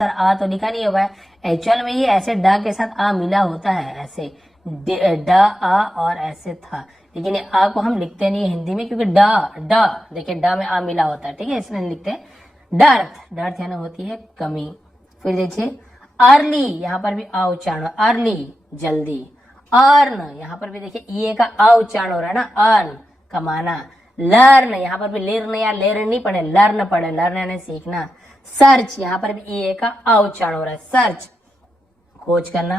आ तो लिखा नहीं होगा, एक्चुअल में ये ऐसे ड के साथ आ मिला होता है, ऐसे ड आ और ऐसे था, लेकिन ये आ को हम लिखते नहीं है हिंदी में, क्योंकि ड ड देखिए ड में आ मिला होता है, ठीक है, इसलिए लिखते हैं डर्थ। डर्थ यानी होती है कमी। फिर देखिए अर्ली, यहाँ पर भी आ उच्चारण, अर्ली जल्दी। अर्न, यहाँ पर भी देखिए ये का आ उच्चारण हो रहा है ना, अर्न कमाना। लर्न, यहाँ पर भी लिर्न या लेर्न नहीं पढ़े, लर्न पढ़े, लर्न यानी सीखना। सर्च, यहाँ पर भी ए का आ उच्चारण हो रहा है, सर्च खोज करना।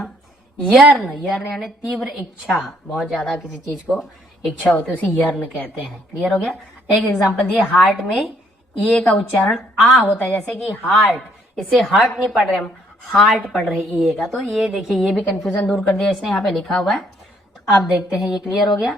यर्न, यर्न यानी तीव्र इच्छा, बहुत ज्यादा किसी चीज को इच्छा होती है उसे यर्न कहते हैं। क्लियर हो गया। एक एग्जांपल दिए, हार्ट में ए का उच्चारण आ होता है, जैसे कि हार्ट, इसे हार्ट नहीं पढ़ रहे हम, हार्ट पढ़ रहे ए का, तो ये देखिए ये भी कंफ्यूजन दूर कर दिया इसने, यहाँ पे लिखा हुआ है। तो आप देखते हैं ये क्लियर हो गया।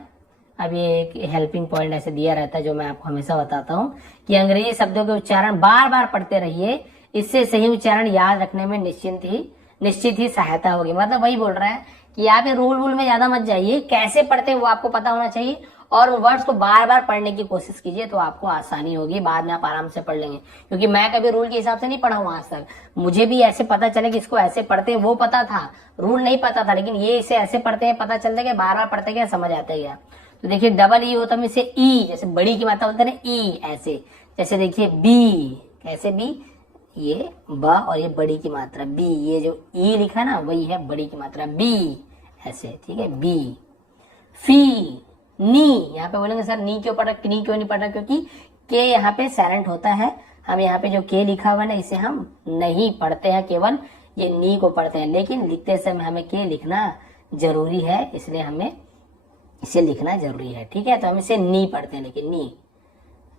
अब ये एक हेल्पिंग पॉइंट ऐसे दिया रहता है जो मैं आपको हमेशा बताता हूँ कि अंग्रेजी शब्दों के उच्चारण बार बार पढ़ते रहिए, इससे सही उच्चारण याद रखने में निश्चित ही सहायता होगी। मतलब वही बोल रहा है कि आप ये रूल में ज्यादा मत जाइए, कैसे पढ़ते हैं वो आपको पता होना चाहिए, और वर्ड्स को बार बार पढ़ने की कोशिश कीजिए, तो आपको आसानी होगी, बाद में आप आराम से पढ़ लेंगे। क्योंकि मैं कभी रूल के हिसाब से नहीं पढ़ा हूँ आज तक, मुझे भी ऐसे पता चले कि इसको ऐसे पढ़ते हैं वो पता था, रूल नहीं पता था, लेकिन ये इसे ऐसे पढ़ते हैं पता चलता है, बार बार पढ़ते गया समझ आता गया। तो देखिए डबल ई होता है इसे ई, जैसे बड़ी की मात्रा बोलते हैं ना ई, ऐसे जैसे देखिए बी, कैसे बी, ये ब और ये बड़ी की मात्रा बी, ये जो ई लिखा ना वही है बड़ी की मात्रा बी, ऐसे, ठीक है, बी। फी, नी, यहाँ पे बोलेंगे सर नी क्यों पढ़ा, नी क्यों नहीं पढ़ा, क्योंकि के यहाँ पे साइलेंट होता है, हम यहाँ पे जो के लिखा हुआ है ना इसे हम नहीं पढ़ते हैं, केवल ये नी को पढ़ते हैं, लेकिन लिखते समय हमें के लिखना जरूरी है, इसलिए हमें इसे लिखना जरूरी है, ठीक है, तो हम इसे नी पढ़ते हैं, लेकिन नी।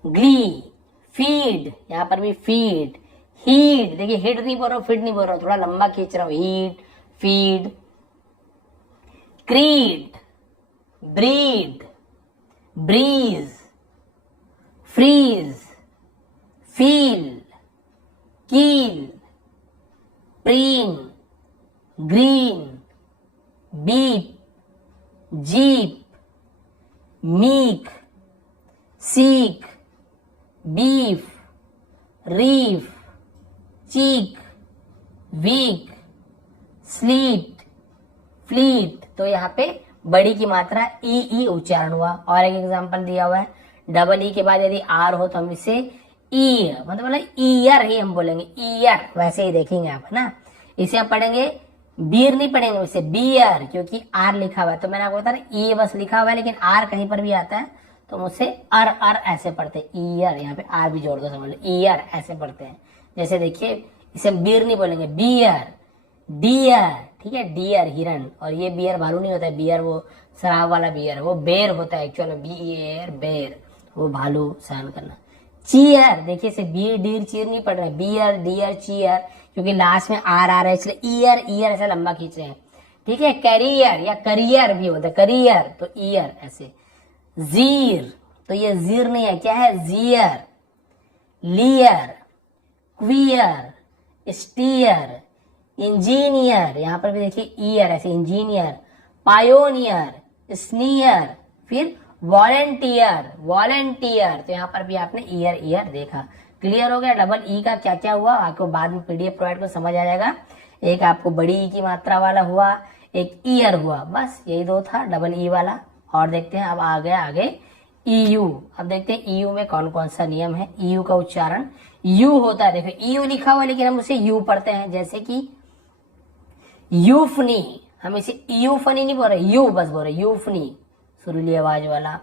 ग्ली, फीड, यहाँ पर भी फीड। हीड, देखिए हिड नहीं बोल रहा हूँ, फीड नहीं बोल रहा हूँ, थोड़ा लंबा खींच रहा हूँ, heed, feed. Creed, breed, breeze, freeze, feel, keel, preen, green, beep, jeep, meek, seek, beef, reef, cheek, week, sleet, fleet. तो यहाँ पे बड़ी की मात्रा ई उच्चारण हुआ। और एक एग्जांपल दिया हुआ है, डबल ई के बाद यदि आर हो तो हम इसे ई, मतलब ईयर ही हम बोलेंगे, ईयर, वैसे ही देखेंगे आप, है ना। इसे हम पढ़ेंगे बीर नहीं पढ़ेंगे, इसे बियर, क्योंकि आर लिखा हुआ है, तो मैंने आपको बताया ई बस लिखा हुआ है, लेकिन आर कहीं पर भी आता है तो मुझसे अर ऐसे पढ़ते हैं, ईयर, यहाँ पे आर भी जोड़ दो, समझ लो, ईयर ऐसे पढ़ते हैं। जैसे देखिए इसे बीर नहीं बोलेंगे, बियर, डियर, ठीक है, डियर हिरन, और ये बियर भालू नहीं होता है, बियर वो शराब वाला बियर, वो बेर होता है एक्चुअल में, बीएर बेर, वो भालू सहन करना। चीयर, देखिए इसे बी डीर चीर नहीं पढ़ रहे, बियर डियर चीयर, क्योंकि लास्ट में आर आ रहा है इसलिए ईयर ईयर ऐसे लंबा खींच रहे हैं, ठीक है। कैरियर या करियर भी होता है, करियर तो ईयर ऐसे। जीर, तो ये जीर नहीं है, क्या है, जियर। लियर, क्वियर, स्टीयर, इंजीनियर, यहां पर भी देखिए ईयर ऐसे, इंजीनियर। पायोनियर, स्नीयर, फिर वॉलेंटियर, वॉलेंटियर, तो यहाँ पर भी आपने ईयर देखा। क्लियर हो गया। डबल ई का क्या क्या हुआ आपको बाद में पीडीएफ प्रोवाइड को समझ आ जाएगा। एक आपको बड़ी ई की मात्रा वाला हुआ, एक ईयर हुआ, बस यही दो था डबल ई वाला। और देखते हैं अब आ गया आगे ईयू। अब देखते हैं ईयू में कौन कौन सा नियम है। ईयू का उच्चारण यू होता है, देखो ईयू लिखा हुआ लेकिन हम उसे यू पढ़ते हैं, जैसे कि यूफनी, हम इसे यूफनी नहीं बोल रहे, यू बस बोल रहे, यूफनी सुरीली आवाज वाला।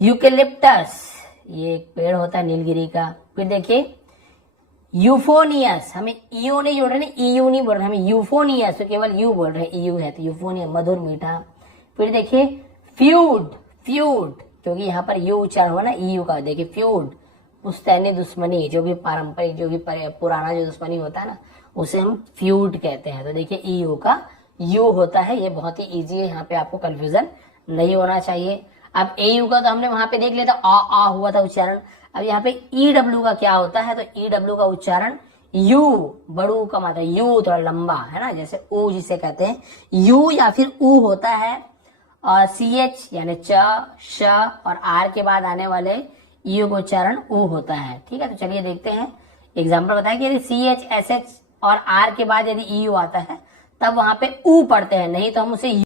यूकेलिप्टस, ये एक पेड़ होता है नीलगिरी का। फिर देखिए यूफोनियस, हमें ईयू नहीं जोड़ रहे, ईयू नहीं बोल रहे, हमें यूफोनियस, तो केवल यू बोल रहे हैं, ईयू है तो यूफोनियस, मधुर मीठा। फिर देखिए फ्यूड, फ्यूड, क्योंकि यहाँ पर यू उच्चारण हुआ ना ईयू का, देखिए फ्यूड, पुश्तैनी दुश्मनी, जो भी पारंपरिक जो भी पुराना जो दुश्मनी होता है ना उसे हम फ्यूड कहते हैं। तो देखिए ईयू का यू होता है, ये बहुत ही इजी है, यहाँ पे आपको कंफ्यूजन नहीं होना चाहिए। अब एयू का तो हमने वहां पे देख लिया था, आ हुआ था उच्चारण। अब यहाँ पे ईडब्ल्यू का क्या होता है, तो ईडब्ल्यू का उच्चारण यू, बड़ू का मात्रा यू थोड़ा लंबा है ना, जैसे ऊ जिसे कहते हैं, यू या फिर ऊ होता है। और सी एच यानी च, श और आर के बाद आने वाले यू का उच्चारण ऊ होता है, ठीक है। तो चलिए देखते हैं एग्जाम्पल बताया कि यदि CH SH और R के बाद यदि EU आता है तब वहां पे ऊ पढ़ते हैं, नहीं तो हम उसे